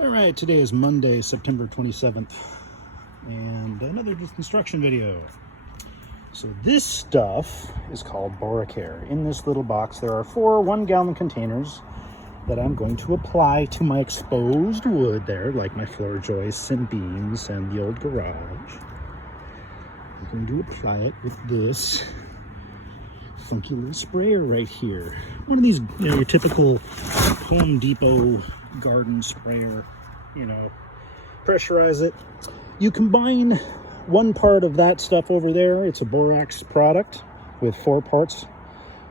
All right, today is Monday, September 27th, and another construction video. So this stuff is called Borate. In this little box, there are 4 1-gallon containers that I'm going to apply to my exposed wood there, like my floor joists and beams and the old garage. I'm going to apply it with this funky little sprayer right here. One of these, your typical Home Depot garden sprayer, pressurize it. You combine one part of that stuff over there. It's a borax product with 4 parts,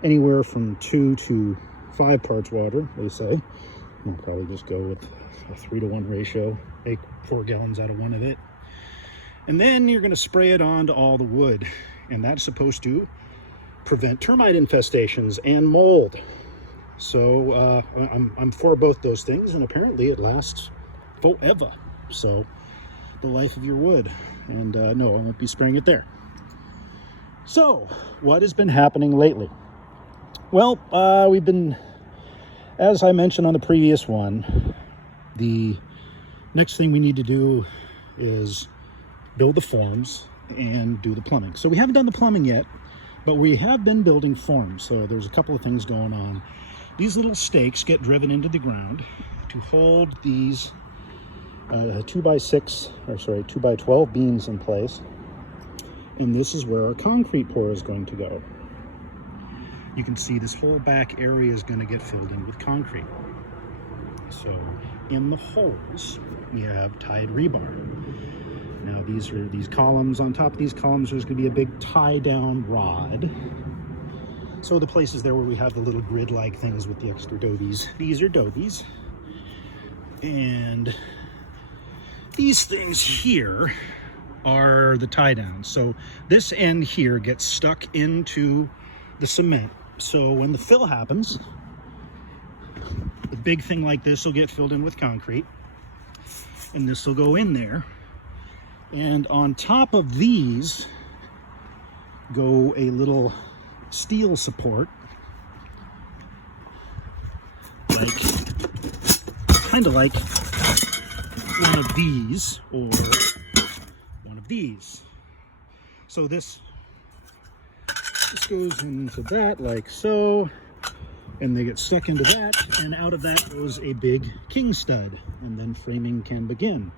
anywhere from 2 to 5 parts water, they say. I'll probably just go with a 3-to-1 ratio, make 4 gallons out of one of it. And then you're going to spray it onto all the wood, and that's supposed to prevent termite infestations and mold. So I'm for both those things, and apparently it lasts forever. So the life of your wood. And no, I won't be spraying it there. So what has been happening lately? Well, we've been, as I mentioned on the previous one, the next thing we need to do is build the forms and do the plumbing. So we haven't done the plumbing yet, but we have been building forms. So there's a couple of things going on. These little stakes get driven into the ground to hold these 2x12 beams in place. And this is where our concrete pour is going to go. You can see this whole back area is going to get filled in with concrete. So in the holes, we have tied rebar. Now these are these columns. On top of these columns, there's going to be a big tie-down rod. So the places there where we have the little grid-like things with the extra dobies, these are dobies. And these things here are the tie-downs. So this end here gets stuck into the cement. So when the fill happens, the big thing like this will get filled in with concrete, and this will go in there. And on top of these go a little steel support, kind of like one of these or one of these. So this goes into that like so, and they get stuck into that, and out of that goes a big king stud, and then framing can begin.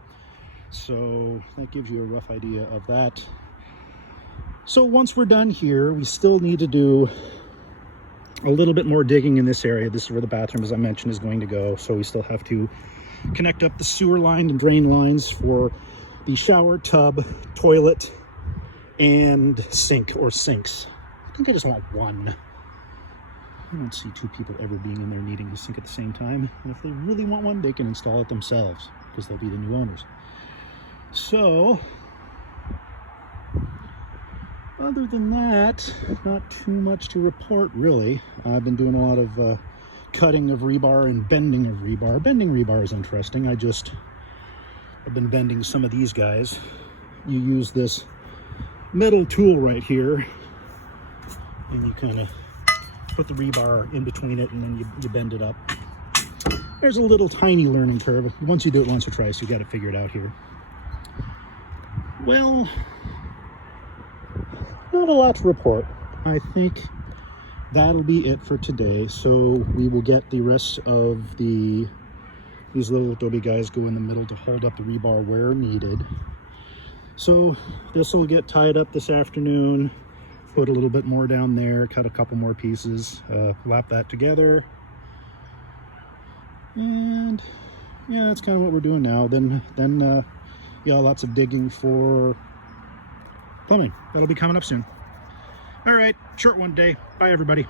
So that gives you a rough idea of that. So once we're done here, we still need to do a little bit more digging in this area. This is where the bathroom, as I mentioned, is going to go. So we still have to connect up the sewer line and drain lines for the shower, tub, toilet, and sink or sinks. I think I just want one. I don't see 2 people ever being in there needing a sink at the same time. And if they really want one, they can install it themselves because they'll be the new owners. So other than that, not too much to report, really. I've been doing a lot of cutting of rebar and bending of rebar. Bending rebar is interesting. I've been bending some of these guys. You use this metal tool right here, and you kind of put the rebar in between it, and then you bend it up. There's a little tiny learning curve. Once you do it once or twice, you got to figure it out here. Well, not a lot to report. I think that'll be it for today. So we will get the rest of these little adobe guys go in the middle to hold up the rebar where needed. So this will get tied up this afternoon, put a little bit more down there, cut a couple more pieces, lap that together. And yeah, that's kind of what we're doing now. Then yeah, lots of digging for plumbing. That'll be coming up soon. All right, short one day. Bye, everybody.